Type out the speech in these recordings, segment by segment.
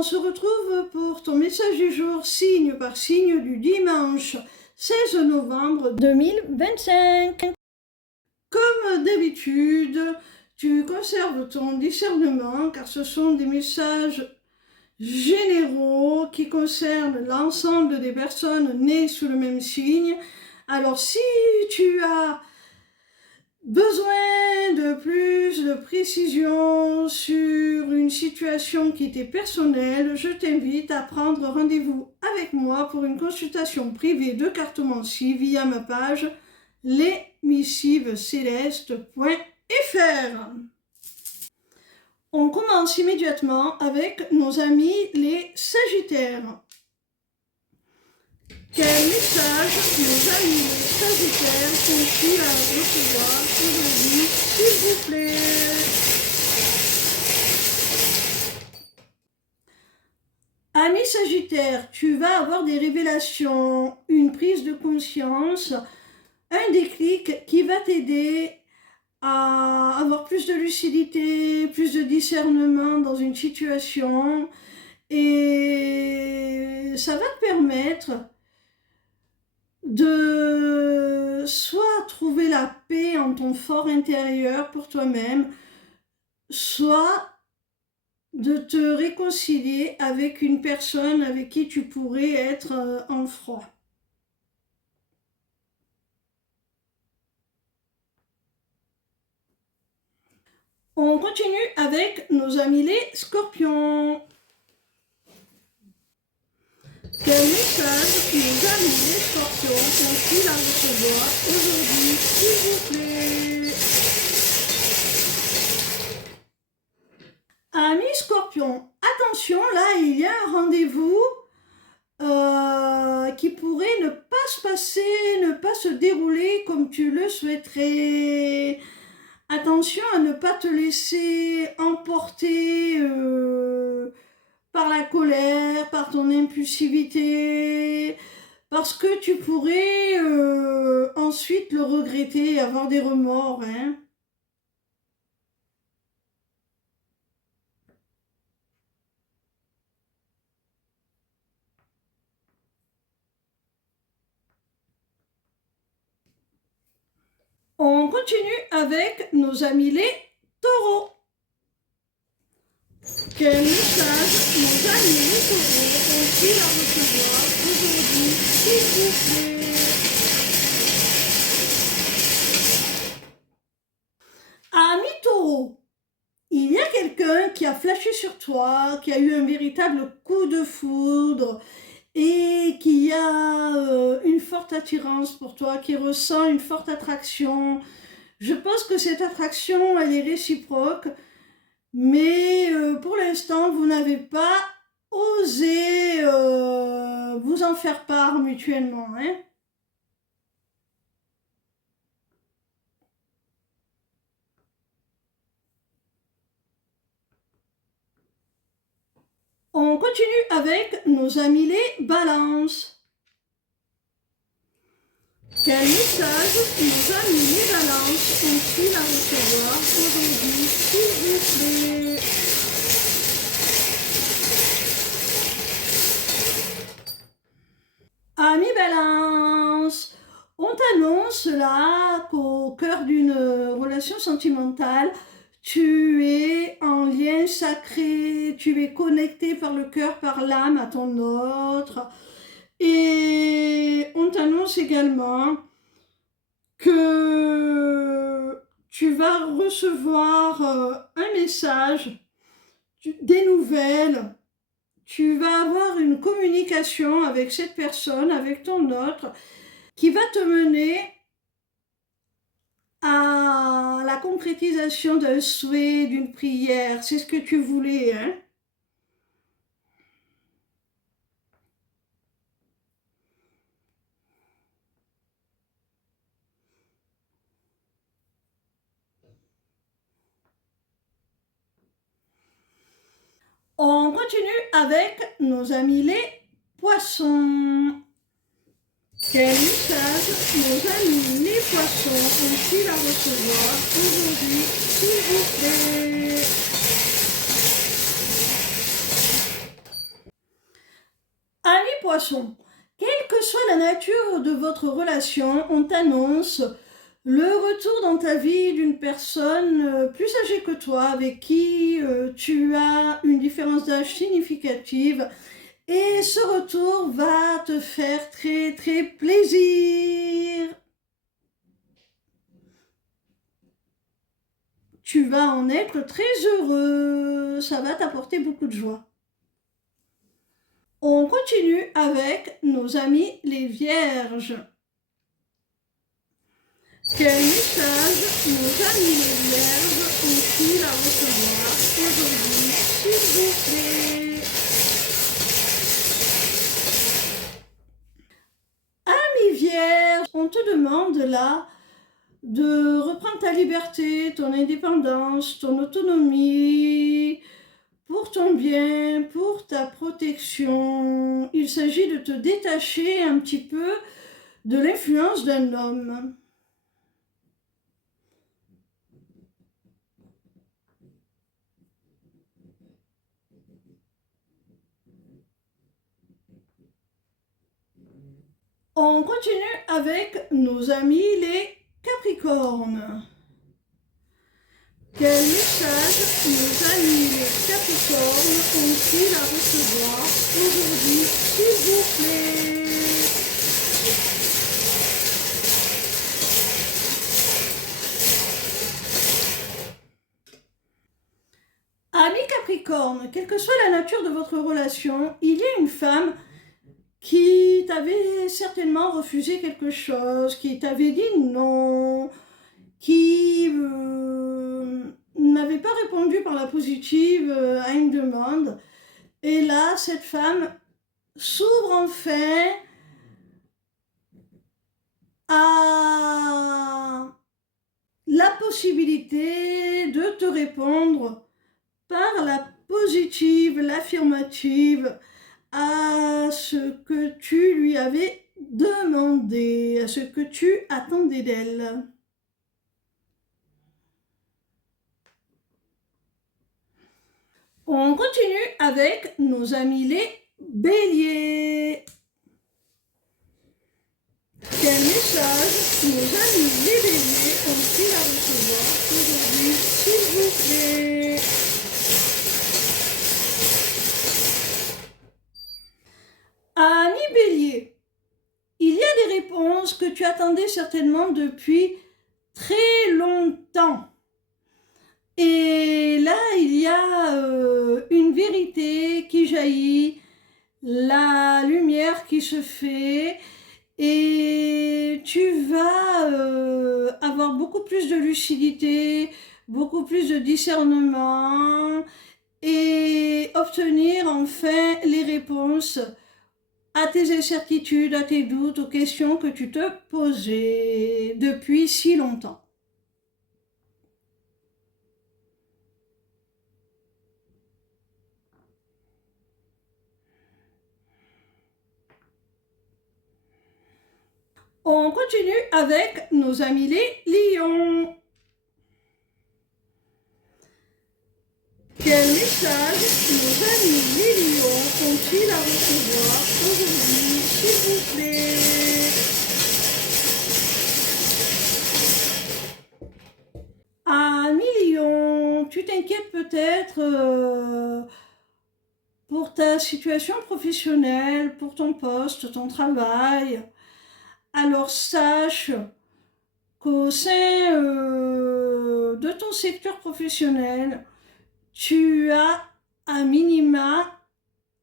On se retrouve pour ton message du jour, signe par signe, du dimanche 16 novembre 2025. Comme d'habitude, tu conserves ton discernement car ce sont des messages généraux qui concernent l'ensemble des personnes nées sous le même signe. Alors si tu as besoin de plus de précision sur une situation qui t'est personnelle, je t'invite à prendre rendez-vous avec moi pour une consultation privée de cartomancie via ma page lesmissivescélestes.fr. On commence immédiatement avec nos amis les Sagittaires. Quel message nos amis les Sagittaires sont-ils à recevoir aujourd'hui, s'il vous plaît? Ami Sagittaire, tu vas avoir des révélations, une prise de conscience, un déclic qui va t'aider à avoir plus de lucidité, plus de discernement dans une situation, et ça va te permettre de soit trouver la paix en ton fort intérieur pour toi-même, soit de te réconcilier avec une personne avec qui tu pourrais être en froid. On continue avec nos amis les Scorpions. Quel message nos amis les Scorpions sont-ils à recevoir aujourd'hui, s'il vous plaît? Amis Scorpions, attention, là il y a un rendez-vous qui pourrait ne pas se passer, ne pas se dérouler comme tu le souhaiterais. Attention à ne pas te laisser emporter par la colère, par ton impulsivité, parce que tu pourrais ensuite le regretter et avoir des remords, hein. On continue avec nos amis les Taureaux. Quel message nos amis les Taureaux ont-ils à recevoir aujourd'hui, s'il vous plaît? Amis Taureaux, il y a quelqu'un qui a flashé sur toi, qui a eu un véritable coup de foudre et qui a une forte attirance pour toi, qui ressent une forte attraction. Je pense que cette attraction, elle est réciproque, mais pour l'instant, vous n'avez pas osé vous en faire part mutuellement, hein. On continue avec nos amis les Balances. Quel message nos amis les Balances ont-ils à recevoir aujourd'hui, s'il vous plaît? Amis Balance, on t'annonce là qu'au cœur d'une relation sentimentale, tu es en lien sacré, tu es connecté par le cœur, par l'âme à ton autre. Et on t'annonce également que tu vas recevoir un message, des nouvelles, tu vas avoir une communication avec cette personne, avec ton autre, qui va te mener à la concrétisation d'un souhait, d'une prière. C'est ce que tu voulais, hein? On continue avec nos amis les Poissons. Quel message nos amis les Poissons ont-ils à recevoir aujourd'hui, s'il vous plaît? Poissons, quelle que soit la nature de votre relation, on t'annonce le retour dans ta vie d'une personne plus âgée que toi, avec qui tu as une différence d'âge significative. Et ce retour va te faire très très plaisir. Tu vas en être très heureux. Ça va t'apporter beaucoup de joie. On continue avec nos amis les vierges. Quel message nos amis les vierges ont-ils à recevoir aujourd'hui, s'il vous plaît? Amis vierges, on te demande là de reprendre ta liberté, ton indépendance, ton autonomie, pour ton bien, pour ta protection. Il s'agit de te détacher un petit peu de l'influence d'un homme. On continue avec nos amis les Capricornes. Quel message nos amis les Capricornes ont-ils à recevoir aujourd'hui, s'il vous plaît? Amis Capricornes, quelle que soit la nature de votre relation, il y a une femme qui t'avait certainement refusé quelque chose, qui t'avait dit non, qui n'avait pas répondu par la positive à une demande. Et là, cette femme s'ouvre enfin à la possibilité de te répondre par la positive, l'affirmative, à ce que tu lui avais demandé, à ce que tu attendais d'elle. On continue avec nos amis les béliers. Quel message nos amis les béliers ont-ils à recevoir aujourd'hui, s'il vous plaît? Amis bélier, il y a des réponses que tu attendais certainement depuis très longtemps. Et là, il y a une vérité qui jaillit, la lumière qui se fait, et tu vas avoir beaucoup plus de lucidité, beaucoup plus de discernement, et obtenir enfin les réponses à tes incertitudes, à tes doutes, aux questions que tu te posais depuis si longtemps. On continue avec nos amis les lions. Quel message nos amis les lions ont-ils à recevoir aujourd'hui, s'il vous plaît? Amis lions, tu t'inquiètes peut-être pour ta situation professionnelle, pour ton poste, ton travail. Alors sache qu'au sein de ton secteur professionnel, tu as à minima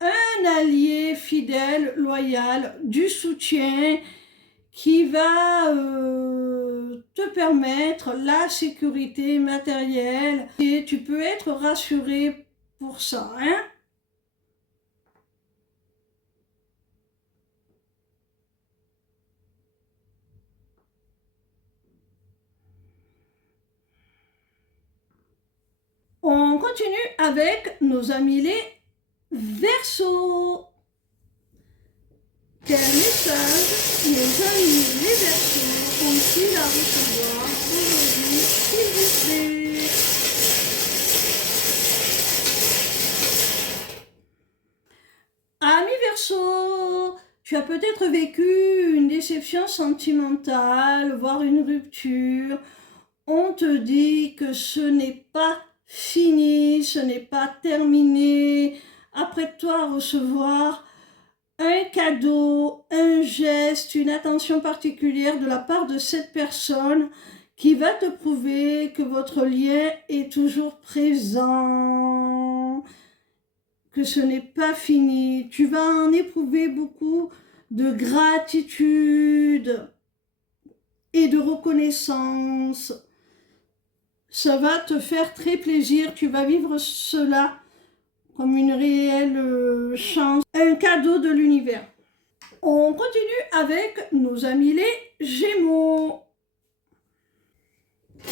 un allié fidèle, loyal, du soutien qui va te permettre la sécurité matérielle et tu peux être rassuré pour ça, hein? On continue avec nos amis les Verseaux. Quel message nos amis les Verseaux ont-ils à recevoir aujourd'hui, s'il vous plaît? Amis Verseaux, Tu as peut-être vécu une déception sentimentale, voire une rupture. On te dit que ce n'est pas fini, ce n'est pas terminé. Apprête-toi à recevoir un cadeau, un geste, une attention particulière de la part de cette personne qui va te prouver que votre lien est toujours présent, que ce n'est pas fini. Tu vas en éprouver beaucoup de gratitude et de reconnaissance. Ça va te faire très plaisir, tu vas vivre cela comme une réelle chance, un cadeau de l'univers. On continue avec nos amis les Gémeaux.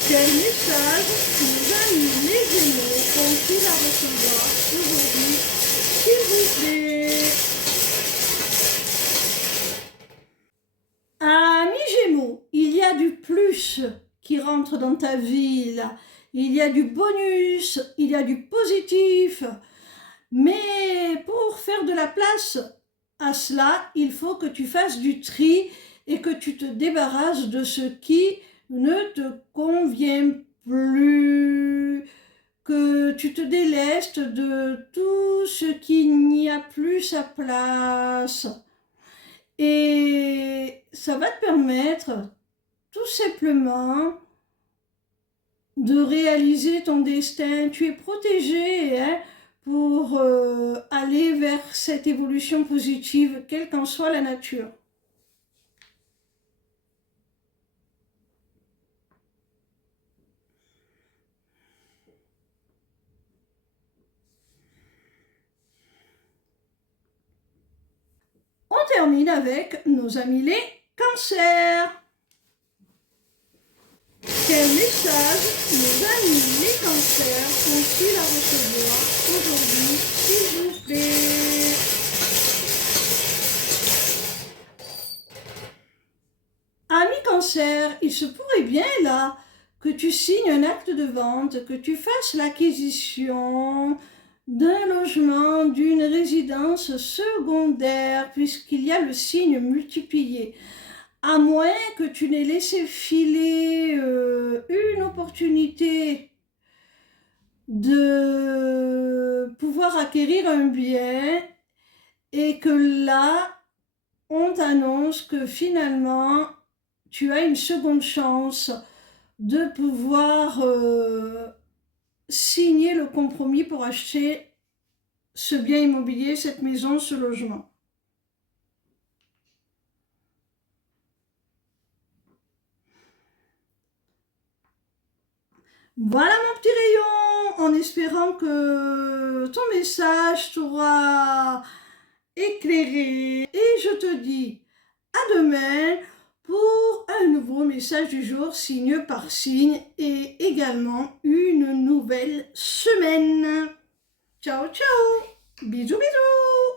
Quel message nos amis les Gémeaux ont-ils à recevoir aujourd'hui, s'il vous plaît? Amis Gémeaux, il y a du plus qui rentre dans ta vie, là. Il y a du bonus, il y a du positif. Mais pour faire de la place à cela, il faut que tu fasses du tri et que tu te débarrasses de ce qui ne te convient plus, que tu te délestes de tout ce qui n'y a plus sa place. Et ça va te permettre tout simplement de réaliser ton destin. Tu es protégé, hein, pour aller vers cette évolution positive, quelle qu'en soit la nature. On termine avec nos amis les cancers. Quel message nos amis les cancers ont-ils à recevoir aujourd'hui, s'il vous plaît? Ami cancer, il se pourrait bien là que tu signes un acte de vente, que tu fasses l'acquisition d'un logement, d'une résidence secondaire, puisqu'il y a le signe multiplié. À moins que tu n'aies laissé filer une opportunité de pouvoir acquérir un bien et que là, on t'annonce que finalement, tu as une seconde chance de pouvoir signer le compromis pour acheter ce bien immobilier, cette maison, ce logement. Voilà mon petit rayon, en espérant que ton message t'aura éclairé. Et je te dis à demain pour un nouveau message du jour, signe par signe, et également une nouvelle semaine. Ciao, ciao. Bisous, bisous.